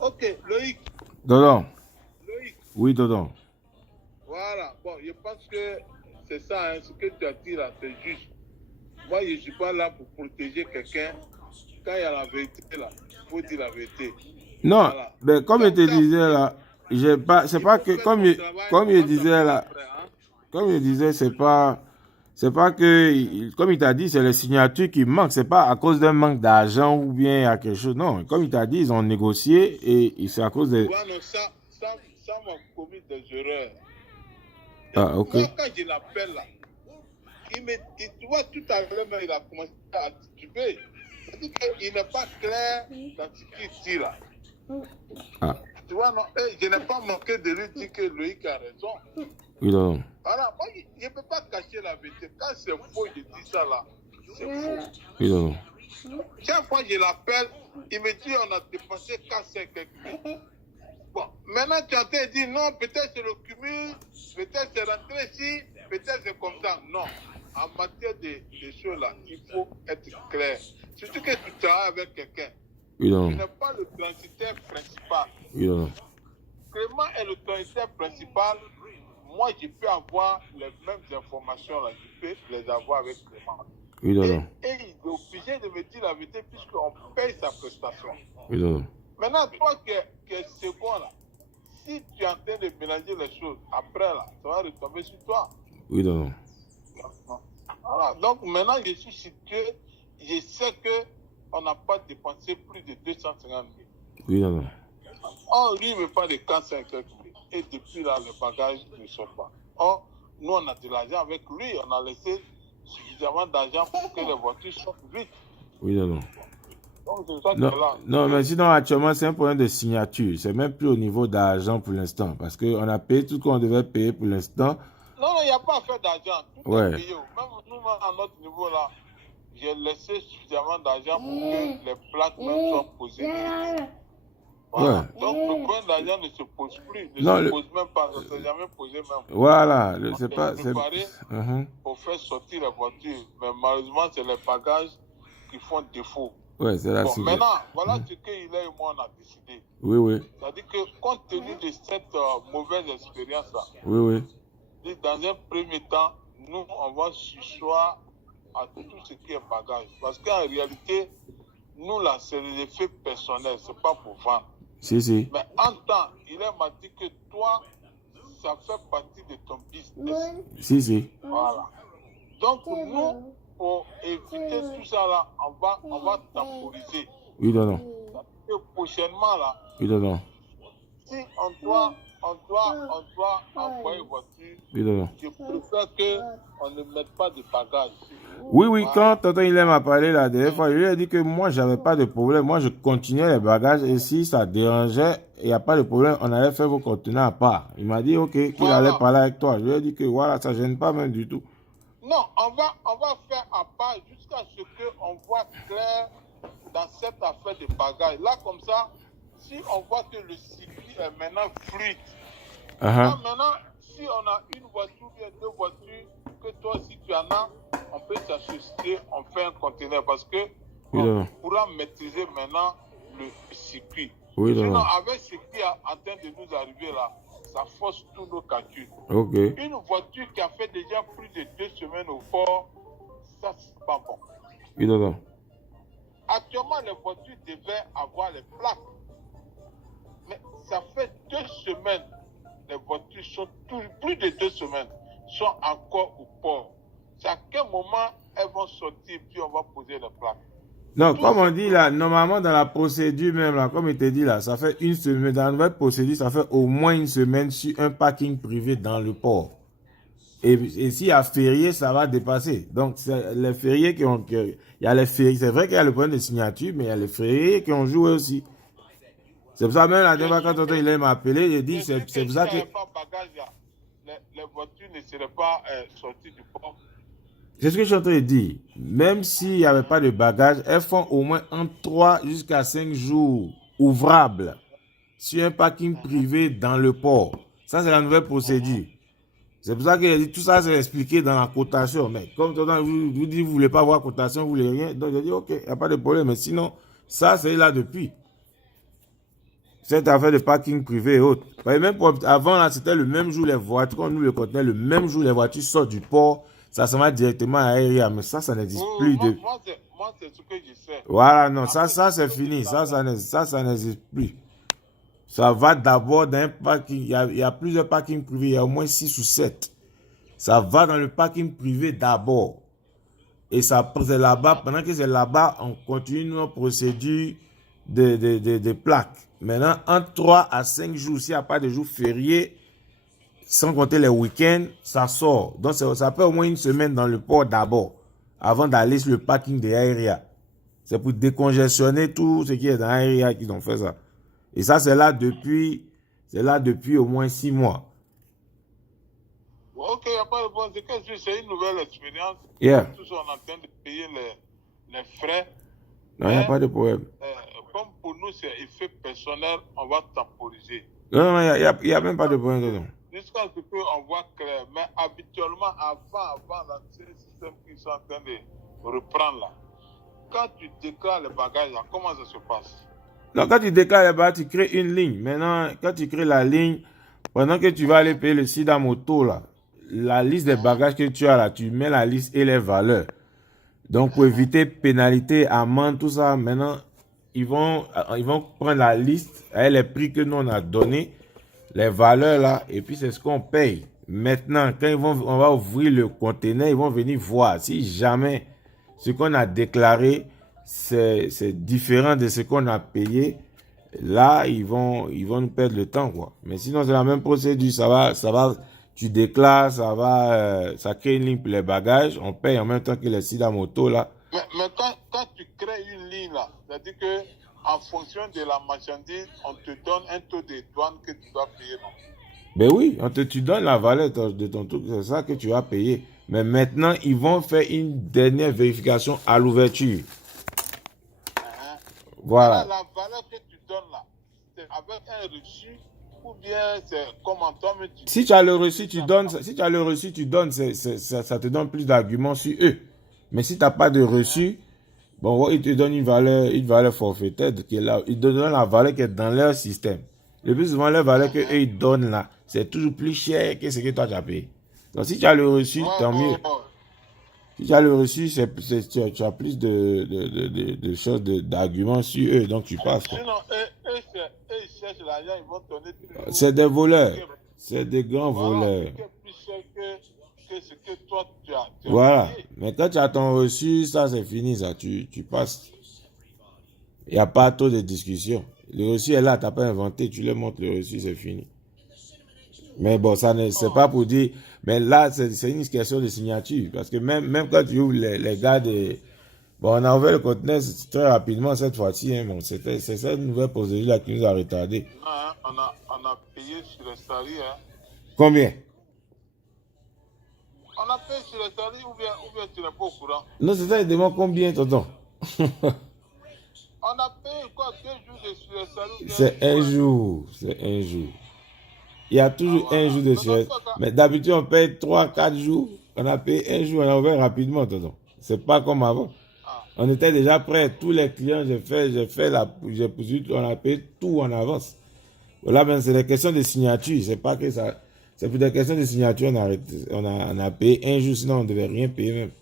Ok, Loïc. Dodon. Loïc. Oui, Dodon. Voilà. Bon, je pense que c'est ça, hein, ce que tu as dit là, c'est juste. Moi, je ne suis pas là pour protéger quelqu'un. Quand il y a la vérité là, il faut dire la vérité. Non, Voilà. mais comme je te disais là, c'est Il pas faut que, faire ton travail, comme on je va disais s'appeler là, après. Hein? comme je disais, c'est pas que, comme il t'a dit, c'est les signatures qui manquent. C'est pas à cause d'un manque d'argent ou bien à quelque chose. Non, comme il t'a dit, ils ont négocié et c'est à cause de. Ouais, non, ça m'a commis des erreurs. Ah, ok. Moi, quand je l'appelle là, tu vois, tout à l'heure, il a commencé à tituber. Il dit qu'il n'est pas clair dans ce qu'il dit là. Ah. Tu vois, non, je n'ai pas manqué de lui dire que Loïc a raison. Oui, non. Voilà, moi, je ne peux pas cacher la vérité. Quand c'est faux, je dis ça là, c'est faux. Oui, non. Chaque fois que je l'appelle, il me dit on a dépensé 4-5 quelques. Bon, maintenant tu es en train de dire non, peut-être c'est le cumul, peut-être c'est rentré ici, peut-être c'est comme ça. Non, en matière de choses là, il faut être clair. Surtout que tu travailles avec quelqu'un. Oui, non. Tu n'es pas le transitaire principal. Oui, non. Clément est le transitaire principal. Moi, je peux avoir les mêmes informations là, je peux les avoir avec Clément. Oui, non. Et il est obligé de me dire la vérité puisqu'on paye sa prestation. Oui, non. Maintenant, toi qui es second là, si tu es en train de mélanger les choses, après là, ça va retomber sur toi. Oui, non. Voilà. Donc maintenant, je suis situé, je sais qu'on n'a pas dépensé plus de 250 000. Oui, non. On lui ne pas de 450 000. Et depuis là, les bagages ne sont pas. Or, nous, on a de l'argent avec lui, on a laissé suffisamment d'argent pour que les voitures sortent vite. Oui, non. Donc, c'est ça Non, que là. non, mais sinon, actuellement, c'est un problème de signature. C'est même plus au niveau d'argent pour l'instant. Parce qu'on a payé tout ce qu'on devait payer pour l'instant. Non, il n'y a pas à faire d'argent. Tout Ouais. est payé. Même nous, à notre niveau là, j'ai laissé suffisamment d'argent pour que les plaques même soient posées. Voilà. Ouais. Donc, le problème d'argent ne se pose plus. Ne Non, se pose même pas. Ne s'est jamais posé même. Voilà. On C'est est pas. préparé pour faire sortir les voitures. Mais malheureusement, c'est les bagages qui font défaut. Ouais, c'est la Bon, maintenant, voilà ce qu'il et moi, on a décidé. Oui, oui. C'est-à-dire que, compte tenu de cette mauvaise expérience-là, Oui, oui. dans un premier temps, nous, on va sursoir à tout ce qui est bagage. Parce qu'en réalité, nous, là, c'est des effets personnels, ce n'est pas pour vendre. Si. Mais en temps, il m'a dit que toi, ça fait partie de ton business. Si. Voilà. Donc, nous, pour éviter tout ça, là, on va temporiser. Oui, non. Et prochainement, là, Oui, non. si on doit envoyer une voiture, Oui, non. je préfère qu'on ne mette pas de bagages. Oui, quand tonton il m'a parlé la dernière fois, je lui ai dit que moi, j'avais pas de problème. Moi, je continuais les bagages et si ça dérangeait, il n'y a pas de problème, on allait faire vos conteneurs à part. Il m'a dit, ok, qu'il allait parler avec toi. Je lui ai dit que voilà, ça ne gêne pas même du tout. Non, on va faire à part jusqu'à ce qu'on voit clair dans cette affaire de bagages. Là, comme ça, si on voit que le circuit est maintenant fluide, là, maintenant, si on a une voiture ou deux voitures, que toi aussi tu en as, on peut s'associer, on fait un conteneur parce que on pourra maîtriser maintenant le circuit. Sinon, avec ce qui est en train de nous arriver là, ça force tous nos calculs. Une voiture qui a fait déjà plus de 2 semaines au port, ça c'est pas bon. Actuellement, les voitures devaient avoir les plaques. Mais ça fait 2 semaines, les voitures sont plus de 2 semaines, sont encore au port. C'est à quel moment elles vont sortir puis on va poser les plaques. Non, comme on dit là, normalement dans la procédure même là, comme il te dit là, ça fait une semaine, dans la nouvelle procédure, ça fait au moins une semaine sur un parking privé dans le port. Et s'il y a férié, ça va dépasser. Donc, c'est les fériés il y a les fériés, c'est vrai qu'il y a le point de signature, mais il y a les fériés qui ont joué aussi. C'est pour ça même la dernière fois quand il m'a appelé, il dit, c'est pour ça que... Les voitures ne seraient pas sorties du port. C'est ce que je suis en train de dire. Même s'il n'y avait pas de bagages, elles font au moins entre 3 jusqu'à 5 jours ouvrables sur un parking privé dans le port. Ça, c'est la nouvelle procédure. C'est pour ça que dit, tout ça, c'est expliqué dans la cotation. Mais comme vous dites, vous ne voulez pas avoir cotation, vous ne voulez rien. Donc, j'ai dit, ok, il n'y a pas de problème. Mais sinon, ça, c'est là depuis. cette affaire de parking privé et autres. Même avant, là, c'était le même jour, les voitures, quand nous le contenait, le même jour, les voitures sortent du port, ça se met directement à Aéria. Mais ça n'existe plus. Moi, c'est ce que je sais. Voilà, non, ça c'est fini. Ça n'existe plus. Ça va d'abord dans un parking. Il y a plusieurs parkings privés, il y a au moins 6 ou 7. Ça va dans le parking privé d'abord. Et ça, c'est là-bas, pendant que c'est là-bas, on continue notre procédure de plaques. Maintenant, entre 3 à 5 jours, s'il n'y a pas de jours fériés, sans compter les week-ends, ça sort. Donc, ça fait au moins une semaine dans le port d'abord, avant d'aller sur le parking de Aéria. C'est pour décongestionner tout ce qui est dans Aéria qu'ils ont fait ça. Et ça, c'est là depuis au moins 6 mois. Ok, il n'y a pas de problème. C'est une nouvelle expérience. Yeah. Tous on est en train de payer les frais. Non, il n'y a pas de problème. Comme pour nous, c'est effet personnel, on va temporiser. Non, il n'y a même pas de problème dedans. Jusqu'à ce qu'on voit clair. Mais habituellement, avant là, c'est le système qui sont en train de reprendre là. Quand tu déclares les bagages, là, comment ça se passe? Donc, quand tu déclares les bagages, tu crées une ligne. Maintenant, quand tu crées la ligne, pendant que tu vas aller payer le SIDA moto, là, la liste des bagages que tu as là, tu mets la liste et les valeurs. Donc, pour éviter pénalité, amende, tout ça, maintenant, ils vont prendre la liste avec les prix que nous on a donné, les valeurs là, et puis c'est ce qu'on paye. Maintenant, quand on va ouvrir le conteneur, ils vont venir voir. Si jamais ce qu'on a déclaré, c'est différent de ce qu'on a payé, là, ils vont nous perdre le temps, quoi. Mais sinon, c'est la même procédure, ça va, tu déclares, ça crée une ligne pour les bagages, on paye en même temps que les SIDA moto, là. Mais quand tu crées une ligne, là, c'est-à-dire que en fonction de la marchandise, on te donne un taux de douane que tu dois payer, non? Ben oui, tu donnes la valeur de ton truc, c'est ça que tu vas payer. Mais maintenant, ils vont faire une dernière vérification à l'ouverture. Voilà. La valeur que tu donnes là, c'est avec un reçu ou bien c'est comment toi-même tu... Si tu as le reçu, tu donnes, ça te donne plus d'arguments sur eux. Mais si tu n'as pas de reçu, bon, ils te donnent une valeur forfaitaire qui est là. Ils te donnent la valeur qui est dans leur système. Le plus souvent, la valeur qu'eux ils donnent là, c'est toujours plus cher que ce que toi tu as payé. Donc si tu as le reçu, tant mieux. Si tu as le reçu, tu as plus de choses, d'arguments sur eux, donc tu passes. Quoi. Sinon, eux, ils cherchent l'argent, ils vont donner... C'est des voleurs. C'est des grands voleurs. C'est plus cher que ce que toi tu as voilà. payé. Mais quand tu as ton reçu, ça c'est fini, ça. Tu passes. Il n'y a pas trop de discussion. Le reçu est là, tu n'as pas inventé, tu le montres, le reçu, c'est fini. Mais bon, ça c'est pas pour dire... Mais là, c'est une question de signature. Parce que même quand tu ouvres les gars de... Bon, on a ouvert le conteneur très rapidement cette fois-ci. Hein, bon, c'est cette nouvelle procédure-là qui nous a retardé. On a payé sur le salaire. Hein. Combien? On a payé sur le salaire ou bien tu n'es pas au courant? Non, c'est ça, il demande combien, tonton? On a payé quoi? 2 jours de sur le salaire? C'est un jour. C'est un jour. Il y a toujours un jour de sur. Mais d'habitude, on paye 3-4 jours. On a payé un jour, on a ouvert rapidement, tonton. C'est pas comme avant. On était déjà prêts. Tous les clients, j'ai poussé, on a payé tout en avance. Là, ben, c'est des questions de signature. C'est pas que ça. C'est pour des questions de signature, on a payé un jour, sinon on ne devait rien payer même.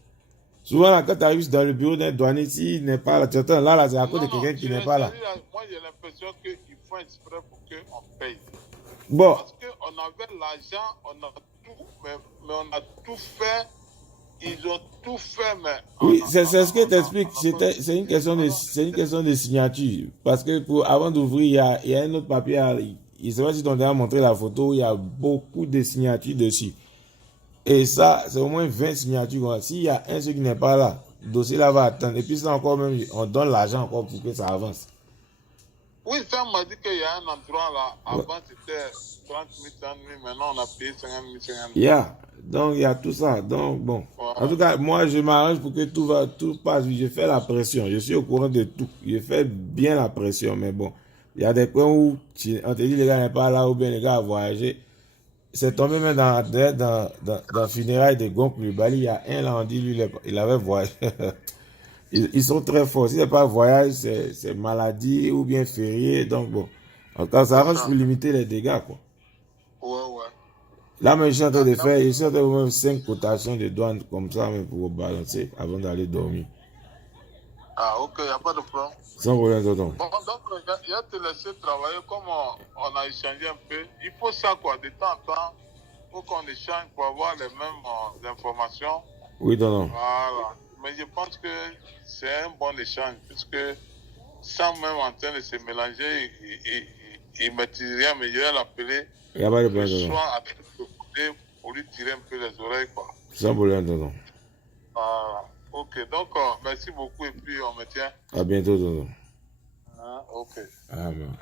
Souvent, là, quand tu arrives dans le bureau d'un douanier, s'il n'est pas là, tu entends, là, c'est à cause de quelqu'un qui n'est pas là. Moi, j'ai l'impression qu'ils font exprès pour qu'on paye. Bon. Parce qu'on avait l'argent, on a tout, mais on a tout fait. Ils ont tout fait, mais... Oui, c'est ce que t'explique. C'est une question de signature. Parce que avant d'ouvrir, il y a un autre papier. Je ne sais pas si on a montré la photo. Il y a beaucoup de signatures dessus. Et ça, c'est au moins 20 signatures. S'il y a un seul qui n'est pas là, le dossier là va attendre. Et puis ça encore même, on donne l'argent encore pour que ça avance. Oui, ça m'a dit qu'il y a un endroit là. Avant, c'était 30 000, 100 000. Maintenant, on a payé 50 000, 50 000. Yeah. Donc, il y a tout ça. Donc, bon. Voilà. En tout cas, moi, je m'arrange pour que tout passe. Je fais la pression. Je suis au courant de tout. Je fais bien la pression. Mais bon, il y a des points où on te dit les gars n'est pas là ou bien les gars a voyagé. C'est tombé même dans funérailles de Gon Coulibaly. Il y a un là, on dit lui, il avait voyagé. Ils sont très forts. Si ce n'est pas voyage, c'est maladie ou bien férié. Donc, bon. Quand ça arrange pour limiter les dégâts, quoi. Ouais. Là, mais je suis en train de faire, je suis en train de faire 5 cotations de douane comme ça, mais pour balancer avant d'aller dormir. Ah, ok, il n'y a pas de problème. Sans problème, tonton. Bon, donc, il a te laissé travailler comme on a échangé un peu. Il faut ça, quoi, de temps en temps, pour qu'on échange pour avoir les mêmes informations. Oui, tonton. Voilà. Mais je pense que c'est un bon échange, puisque sans même en train de se mélanger, il ne maîtrise rien, mais je vais l'appeler Il n'y a pas de le problème, tonton. soir avec le côté pour lui tirer un peu les oreilles, quoi. Sans problème, tonton. Voilà. Ok, donc, merci beaucoup et puis on me tient. À bientôt, tonton. Ok. Amen.